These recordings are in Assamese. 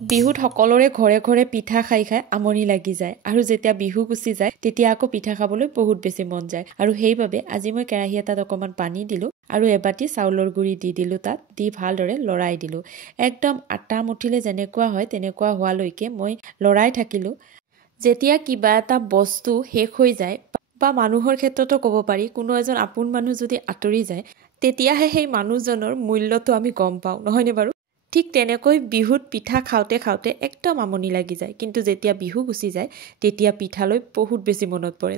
বিহুত সকলোৰে ঘৰে ঘৰে পিঠা খাই খাই আমনি লাগি যায় আৰু যেতিয়া বিহু গুচি যায় তেতিয়া আকৌ পিঠা খাবলৈ বহুত বেছি মন যায় আৰু সেইবাবে আজি মই কেৰাহী এটাত অকণমান পানী দিলোঁ আৰু এবাটি চাউলৰ গুড়ি দি দিলোঁ তাত দি ভালদৰে লৰাই দিলোঁ একদম আটা মুঠিলে যেনেকুৱা হয় তেনেকুৱা হোৱালৈকে মই লৰাই থাকিলোঁ যেতিয়া কিবা এটা বস্তু শেষ হৈ যায় বা মানুহৰ ক্ষেত্ৰতো ক'ব পাৰি কোনো এজন আপোন মানুহ যদি আঁতৰি যায় তেতিয়াহে সেই মানুহজনৰ মূল্যটো আমি গম পাওঁ নহয়নে বাৰু ঠিক তেনেকৈ বিহুত পিঠা খাওঁতে খাওঁতে একদম আমনি লাগি যায় কিন্তু যেতিয়া বিহু গুচি যায় তেতিয়া পিঠালৈ বহুত বেছি মনত পৰে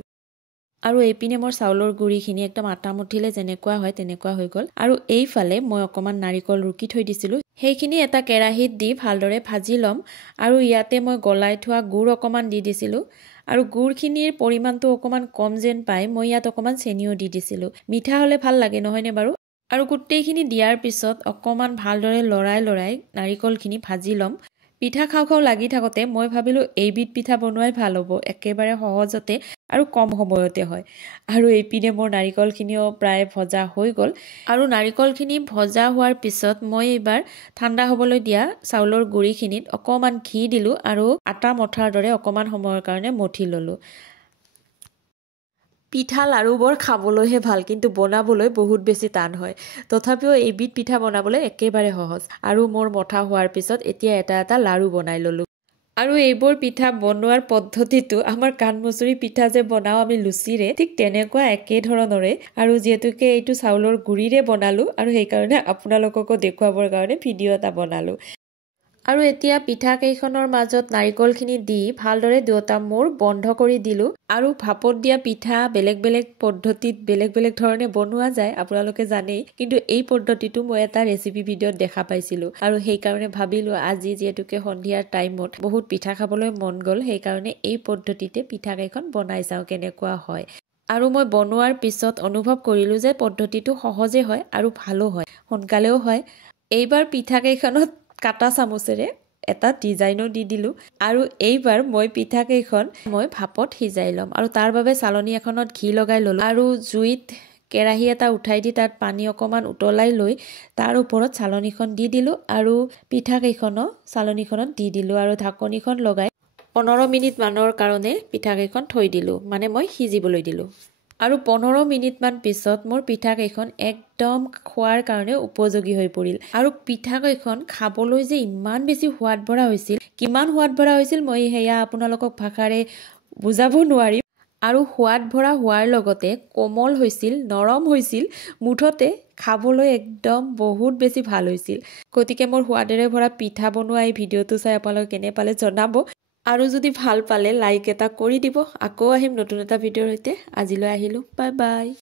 আৰু এইপিনে মোৰ চাউলৰ গুড়িখিনি একদম আটা মুঠিলে যেনেকুৱা হয় তেনেকুৱা হৈ গ'ল আৰু এইফালে মই অকণমান নাৰিকল ৰুকি থৈ দিছিলোঁ সেইখিনি এটা কেৰাহীত দি ভালদৰে ভাজি ল'ম আৰু ইয়াতে মই গলাই থোৱা গুড় অকণমান দি দিছিলোঁ আৰু গুড়খিনিৰ পৰিমাণটো অকণমান কম যেন পাই মই ইয়াত অকণমান চেনিও দি দিছিলোঁ মিঠা হ'লে ভাল লাগে নহয়নে বাৰু আৰু গোটেইখিনি দিয়াৰ পিছত অকণমান ভালদৰে লৰাই নাৰিকলখিনি ভাজি ল'ম পিঠা খাওঁ খাওঁ লাগি থাকোঁতে মই ভাবিলোঁ এইবিধ পিঠা বনোৱাই ভাল হ'ব একেবাৰে সহজতে আৰু কম সময়তে হয় আৰু এইপিনে মোৰ নাৰিকলখিনিও প্ৰায় ভজা হৈ গ'ল আৰু নাৰিকলখিনি ভজা হোৱাৰ পিছত মই এইবাৰ ঠাণ্ডা হ'বলৈ দিয়া চাউলৰ গুড়িখিনিত অকণমান ঘি দিলোঁ আৰু আটা মঠাৰ দৰে অকণমান সময়ৰ কাৰণে মঠি ল'লোঁ পিঠা লাড়ুবোৰ খাবলৈহে ভাল কিন্তু বনাবলৈ বহুত বেছি টান হয় তথাপিও এইবিধ পিঠা বনাবলৈ একেবাৰে সহজ আৰু মোৰ মঠা হোৱাৰ পিছত এতিয়া এটা এটা লাড়ু বনাই ল'লোঁ আৰু এইবোৰ পিঠা বনোৱাৰ পদ্ধতিটো আমাৰ কাণমুচৰি পিঠা যে বনাওঁ আমি লুচিৰে ঠিক তেনেকুৱা একে ধৰণৰে আৰু যিহেতুকে এইটো চাউলৰ গুড়িৰে বনালোঁ আৰু সেইকাৰণে আপোনালোককো দেখুৱাবৰ কাৰণে ভিডিঅ' এটা বনালোঁ আৰু এতিয়া পিঠা কেইখনৰ মাজত নাৰিকলখিনি দি ভালদৰে দুয়োটা মূৰ বন্ধ কৰি দিলোঁ আৰু ভাপত দিয়া পিঠা বেলেগ বেলেগ পদ্ধতিত বেলেগ বেলেগ ধৰণে বনোৱা যায় আপোনালোকে জানেই কিন্তু এই পদ্ধতিটো মই এটা ৰেচিপি ভিডিঅ'ত দেখা পাইছিলোঁ আৰু সেইকাৰণে ভাবিলোঁ আজি যিহেতুকে সন্ধিয়াৰ টাইমত বহুত পিঠা খাবলৈ মন গ'ল সেইকাৰণে এই পদ্ধতিতে পিঠা কেইখন বনাই চাওঁ কেনেকুৱা হয় আৰু মই বনোৱাৰ পিছত অনুভৱ কৰিলোঁ যে পদ্ধতিটো সহজে হয় আৰু ভালো হয় সোনকালেও হয় এইবাৰ পিঠা কেইখনত কাটা চামুচেৰে এটা ডিজাইনো দি দিলোঁ আৰু এইবাৰ মই পিঠাকেইখন মই ভাপত সিজাই ল'ম আৰু তাৰ বাবে চালনী এখনত ঘি লগাই ল'লোঁ আৰু জুইত কেৰাহী এটা উঠাই দি তাত পানী অকণমান উতলাই লৈ তাৰ ওপৰত চালনীখন দি দিলোঁ আৰু পিঠাকেইখনো চালনীখনত দি দিলোঁ আৰু ঢাকনিখন লগাই 15 মিনিট মানৰ কাৰণে পিঠাকেইখন থৈ দিলোঁ মানে মই সিজিবলৈ দিলোঁ আৰু 15 মিনিটমান পিছত মোৰ পিঠাকেইখন একদম খোৱাৰ কাৰণে উপযোগী হৈ পৰিল আৰু পিঠাকেইখন খাবলৈ যে ইমান বেছি সোৱাদ ভৰা হৈছিল কিমান সোৱাদ ভৰা হৈছিল মই সেয়া আপোনালোকক ভাষাৰে বুজাব নোৱাৰিম আৰু সোৱাদ ভৰা হোৱাৰ লগতে কোমল হৈছিল নৰম হৈছিল মুঠতে খাবলৈ একদম বহুত বেছি ভাল হৈছিল গতিকে মোৰ সোৱাদেৰে ভৰা পিঠা বনোৱা এই ভিডিঅ'টো চাই আপোনালোকে কেনে পালে জনাব আৰু যদি ভাল পালে লাইক এটা কৰি দিব আকৌ আহিম নতুন এটা ভিডিঅ'ৰ সৈতে আজিলৈ আহিলোঁ বাই বাই